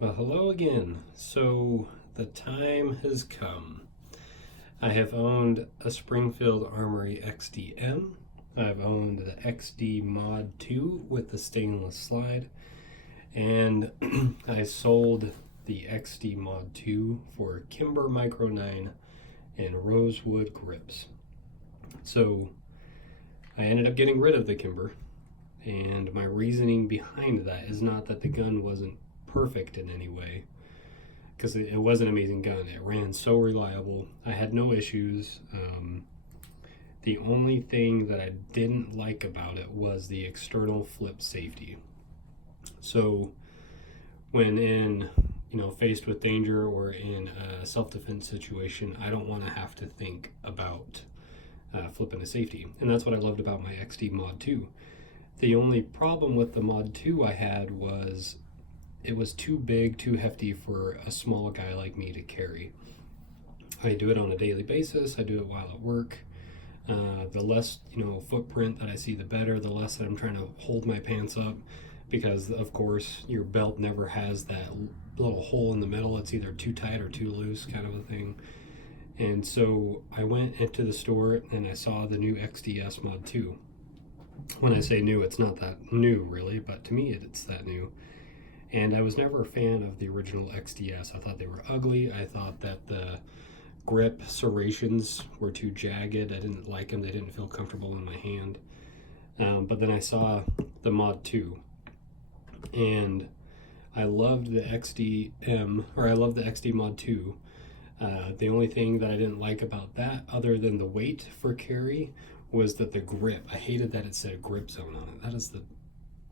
Well, hello again. So the time has come. I have owned a Springfield Armory XDM. I've owned the XD Mod.2 with the stainless slide, and I sold the XD Mod.2 for Kimber Micro 9 and Rosewood grips. So I ended up getting rid of the Kimber, and my reasoning behind that is not that the gun wasn't perfect in any way, because it was an amazing gun. It ran so reliable. I had no issues. The only thing that I didn't like about it was the external flip safety. So when faced with danger or in a self-defense situation, I don't want to have to think about flipping a safety. And that's what I loved about my XD Mod.2. The only problem with the Mod.2 I had was it was too big, too hefty for a small guy like me to carry. I do it on a daily basis. I do it while at work. The less footprint that I see, the better. The less that I'm trying to hold my pants up, because of course your belt never has that little hole in the middle. It's either too tight or too loose, kind of a thing. And so I went into the store and I saw the new XDS Mod.2. When I say new, it's not that new really, but to me it's that new. And I was never a fan of the original XDS. I thought they were ugly. I thought that the grip serrations were too jagged. I didn't like them. They didn't feel comfortable in my hand. But then I saw the Mod.2, and I loved the XD Mod.2. The only thing that I didn't like about that, other than the weight for carry, was that the grip. I hated that it said grip zone on it. That is the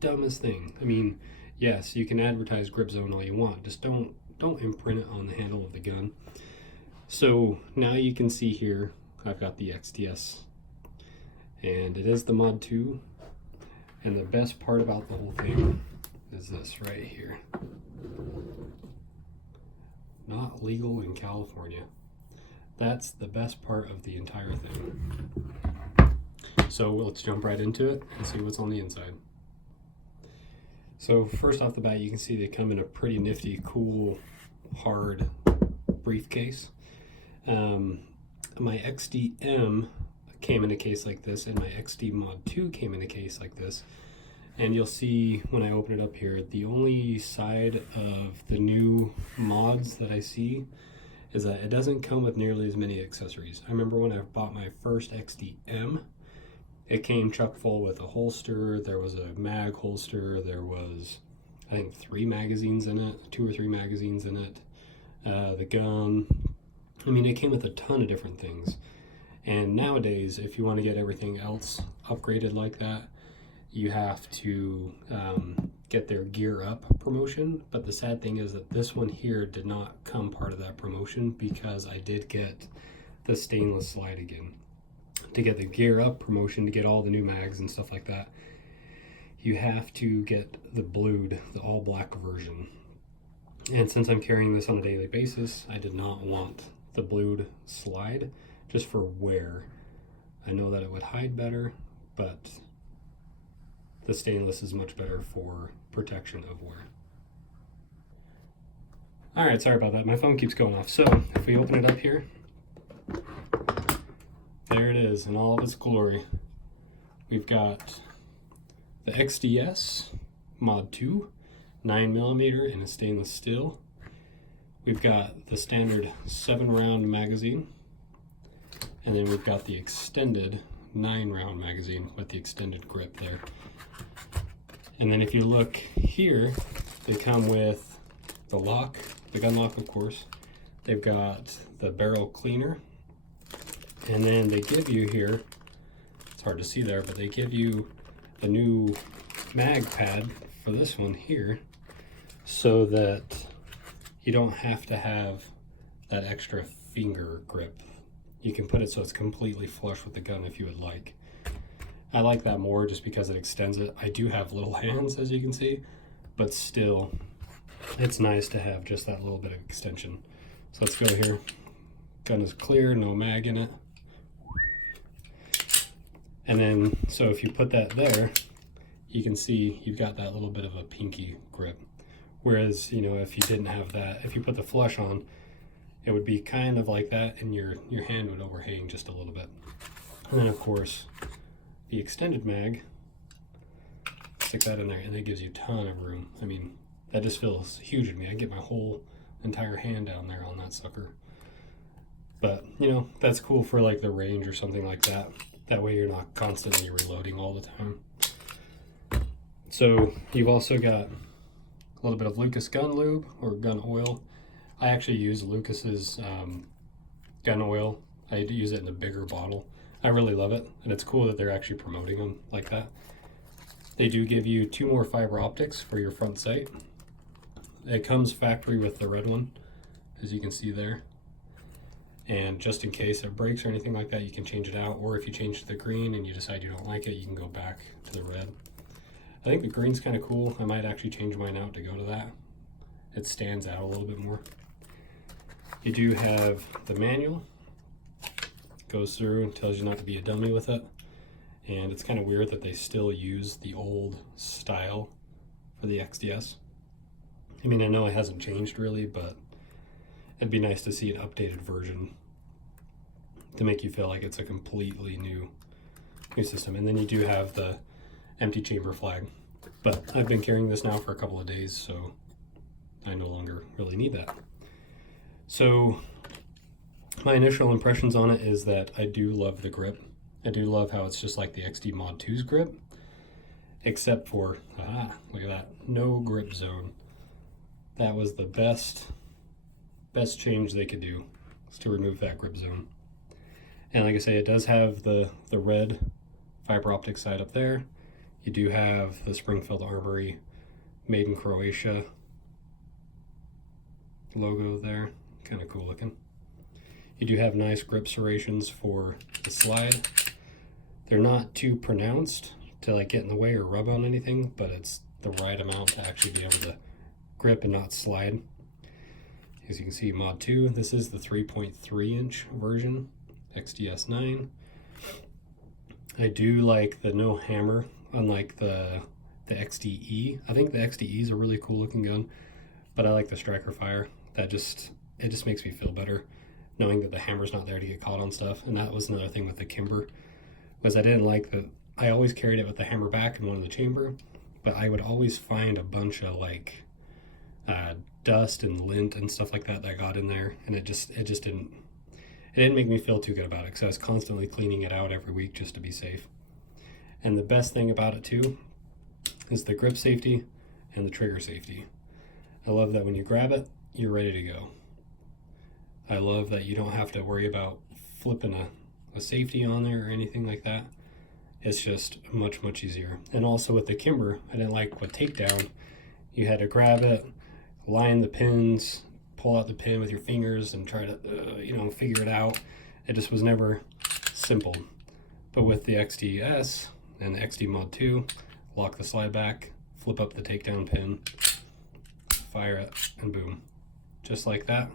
dumbest thing. I mean, yes, you can advertise grip zone all you want, just don't imprint it on the handle of the gun. So now you can see here I've got the XDS, and it is the Mod.2. And the best part about the whole thing is this right here. Not legal in California. That's the best part of the entire thing. So let's jump right into it and see what's on the inside. So first off the bat, you can see they come in a pretty nifty, cool, hard briefcase. My XDM came in a case like this, and my XD Mod.2 came in a case like this. And you'll see when I open it up here, the only side of the new mods that I see is that it doesn't come with nearly as many accessories. I remember when I bought my first XDM, it came chock full with a holster. There was a mag holster. There was, I think, 3 magazines in it, 2 or 3 magazines in it. The gun. I mean, it came with a ton of different things. And nowadays, if you want to get everything else upgraded like that, you have to get their Gear Up promotion. But the sad thing is that this one here did not come part of that promotion, because I did get the stainless slide again. To get the Gear Up promotion, to get all the new mags and stuff like that, you have to get the blued, the all black version. And since I'm carrying this on a daily basis, I did not want the blued slide just for wear. I know that it would hide better, but the stainless is much better for protection of wear. All right, sorry about that. My phone keeps going off. So if we open it up here, there it is in all of its glory. We've got the XDS Mod.2, 9mm in a stainless steel. We've got the standard 7-round magazine, and then we've got the extended 9-round magazine with the extended grip there. And then if you look here, they come with the lock, the gun lock of course. They've got the barrel cleaner, and then they give you here, it's hard to see there, but they give you a new mag pad for this one here, so that you don't have to have that extra finger grip. You can put it so it's completely flush with the gun if you would like. I like that more just because it extends it. I do have little hands, as you can see, but still, it's nice to have just that little bit of extension. So let's go here. Gun is clear, no mag in it. And then, so if you put that there, you can see you've got that little bit of a pinky grip. Whereas, you know, if you didn't have that, if you put the flush on, it would be kind of like that, and your hand would overhang just a little bit. And then, of course, the extended mag, stick that in there, and it gives you a ton of room. I mean, that just feels huge to me. I get my whole entire hand down there on that sucker. But, you know, that's cool for like the range or something like that. That way you're not constantly reloading all the time. So you've also got a little bit of Lucas gun lube or gun oil. I actually use Lucas's gun oil. I use it in a bigger bottle. I really love it, and it's cool that they're actually promoting them like that. They do give you 2 more fiber optics for your front sight. It comes factory with the red one, as you can see there. And just in case it breaks or anything like that, you can change it out. Or if you change to the green and you decide you don't like it, you can go back to the red. I think the green's kind of cool. I might actually change mine out to go to that. It stands out a little bit more. You do have the manual. Goes through and tells you not to be a dummy with it. And it's kind of weird that they still use the old style for the XDS. I mean, I know it hasn't changed really, but it'd be nice to see an updated version to make you feel like it's a completely new system. And then you do have the empty chamber flag. But I've been carrying this now for a couple of days, so I no longer really need that. So my initial impressions on it is that I do love the grip. I do love how it's just like the XD Mod.2's grip, except for, look at that, no grip zone. That was the best change they could do, is to remove that grip zone. And like I say, it does have the red fiber optic side up there. You do have the Springfield Armory Made in Croatia logo there, kind of cool looking. You do have nice grip serrations for the slide. They're not too pronounced to like get in the way or rub on anything, but it's the right amount to actually be able to grip and not slide. As you can see, Mod 2, this is the 3.3 inch version, XDS 9. I do like the no hammer, unlike the XDE. I think the XDE is a really cool looking gun, but I like the striker fire. It just makes me feel better knowing that the hammer's not there to get caught on stuff. And that was another thing with the Kimber, was I didn't like that. I always carried it with the hammer back and one in the chamber, but I would always find a bunch of like dust and lint and stuff like that got in there, and it didn't make me feel too good about it, because I was constantly cleaning it out every week just to be safe. And the best thing about it too is the grip safety and the trigger safety. I love that when you grab it, you're ready to go. I love that you don't have to worry about flipping a safety on there or anything like that. It's just much easier. And also with the Kimber, I didn't like with takedown, you had to grab it, line the pins, pull out the pin with your fingers and try to figure it out. It just was never simple. But with the XDS and the XD Mod.2, lock the slide back, flip up the takedown pin, fire it, and boom, just like that,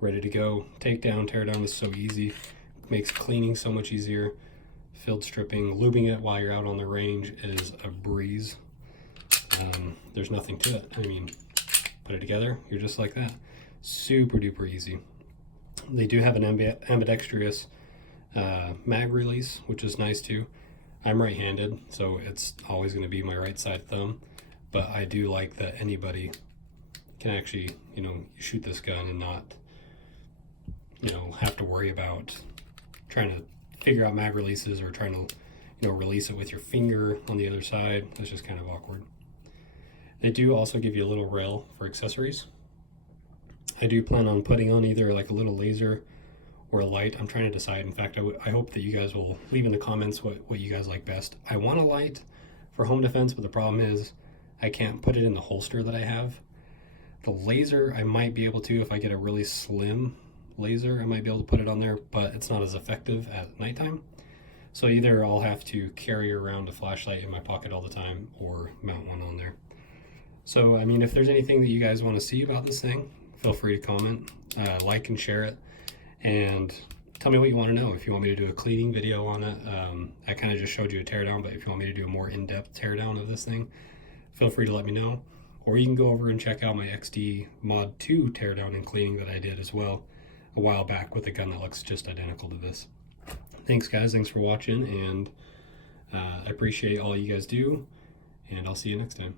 ready to go. Takedown, teardown is so easy, makes cleaning so much easier. Field stripping, lubing it while you're out on the range is a breeze. There's nothing to it. I mean, put it together, you're just like that. Super duper easy. They do have an ambidextrous mag release, which is nice too. I'm right-handed, so it's always going to be my right side thumb, but I do like that anybody can actually, shoot this gun and not, have to worry about trying to figure out mag releases or trying to, release it with your finger on the other side. It's just kind of awkward. They do also give you a little rail for accessories. I do plan on putting on either like a little laser or a light. I'm trying to decide. In fact, I hope that you guys will leave in the comments what you guys like best. I want a light for home defense, but the problem is I can't put it in the holster that I have. The laser, I might be able to, if I get a really slim laser, I might be able to put it on there, but it's not as effective at nighttime. So either I'll have to carry around a flashlight in my pocket all the time or mount one on there. So, I mean, if there's anything that you guys want to see about this thing, feel free to comment, like and share it, and tell me what you want to know. If you want me to do a cleaning video on it, I kind of just showed you a teardown, but if you want me to do a more in-depth teardown of this thing, feel free to let me know. Or you can go over and check out my XDS Mod.2 teardown and cleaning that I did as well a while back with a gun that looks just identical to this. Thanks guys, thanks for watching, and I appreciate all you guys do, and I'll see you next time.